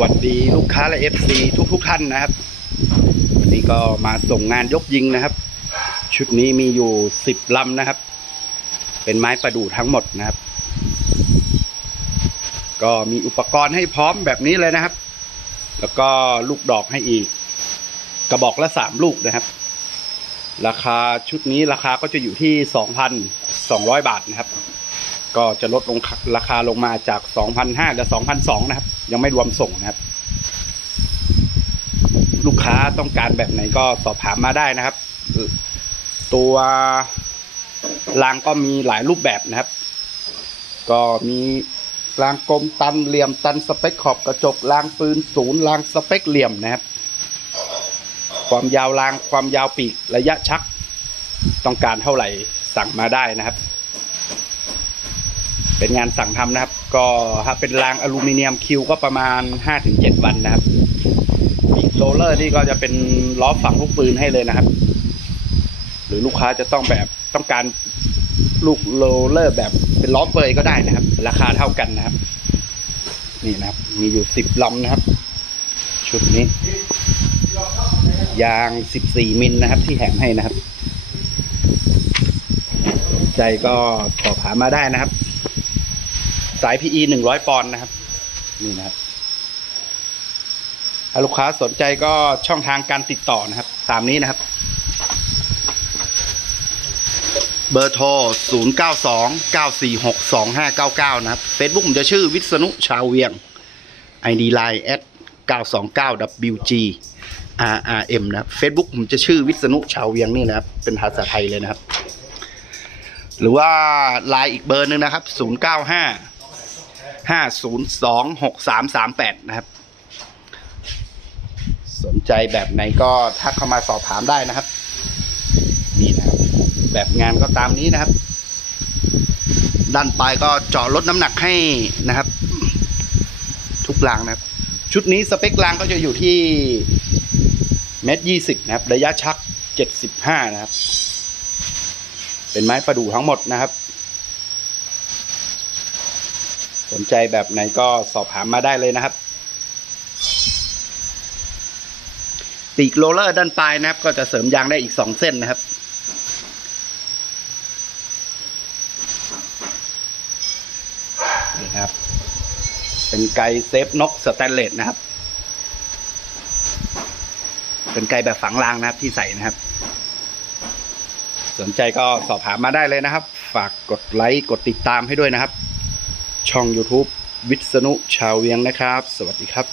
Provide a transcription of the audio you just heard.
วัสดีลูกค้าและ FC ทุกทุกๆท่านนะครับ วันนี้ก็มาส่งงานยกยิงนะครับ ชุดนี้มีอยู่สิบลำนะครับ เป็นไม้ประดู่ทั้งหมดนะครับ ก็มีอุปกรณ์ให้พร้อมแบบนี้เลยนะครับ แล้วก็ลูกดอกให้อีก กระบอกละสามลูกนะครับ ราคาชุดนี้ราคาก็จะอยู่ที่สองพันสองร้อยบาทนะครับ ก็จะลดลงราคาลงมาจาก 2,500เหลือ2,200 นะครับ ยังไม่รวมส่งนะครับ ลูกค้าต้องการแบบไหนก็สอบถามมาได้นะครับ ตัวรางก็มีหลายรูปแบบนะครับ ก็มีรางกลมตันเหลี่ยมตันสเปคขอบกระจกรางปืนศูนย์รางสเปคเหลี่ยมนะครับ ความยาวรางความยาวปีกระยะชัก ต้องการเท่าไหร่สั่งมาได้นะครับ เป็นงานสั่งทำนะครับ ก็ถ้าเป็นรางอลูมิเนียมคิวก็ประมาณ 5-7 วันนะครับปีโรเลอร์นี่ก็จะเป็นล้อฝังลูกปืนให้เลยนะครับ หรือลูกค้าจะต้องแบบต้องการลูกโรเลอร์แบบเป็นล้อเปยก็ได้นะครับ ราคาเท่ากันนะครับ นี่นะครับ มีอยู่สิบลำนะครับ ชุดนี้ ยาง14มิลนะครับ ที่แถมให้นะครับ ใจก็สอบถามมาได้นะครับ สาย PE 100ปอนด์นะครับ นี่นะครับถ้าลูกค้าสนใจก็ช่องทางการติดต่อนะครับ ตามนี้นะครับ เบอร์โทร 0 9 2 9 4 6 2 5 9 9 นะครับ Facebook ผมจะชื่อวิษณุชาวเวียง ID Line at 929 WG RRM นะครับ Facebook ผมจะชื่อวิษณุชาวเวียงนี่นะครับ เป็นภาษาไทยเลยนะครับ หรือว่าไลน์อีกเบอร์หนึ่งนะครับ 0 9 5 5 0 2 6 3 3 8นะครับ สนใจแบบไหนก็ทักเข้ามาสอบถามได้นะครับ นี่นะครับ แบบงานก็ตามนี้นะครับ ด้านปลายก็เจาะลดน้ำหนักให้นะครับ ทุกรางนะครับ ชุดนี้สเปครางก็จะอยู่ที่เมตรยี่สิบนะครับ ระยะชักเจ็ดสิบห้านะครับ เป็นไม้ประดู่ทั้งหมดนะครับ ส นใจแบบไหนก็สอบถามมาได้เลยนะครับ ปีกโรลเลอร์ด้านปลายนะครับ ก็จะเสริมยางได้อีกสองเส้นนะครับนี่ครับ เป็นไกเซฟนกสแตนเลสนะครับ เป็นไกแบบฝังรางนะครับที่ใส่นะครับสนใจก็สอบถามมาได้เลยนะครับ ฝากกดไลค์ กดติดตามให้ด้วยนะครับ ช่อง YouTube วิษณุชาวเวียงนะครับ สวัสดีครับ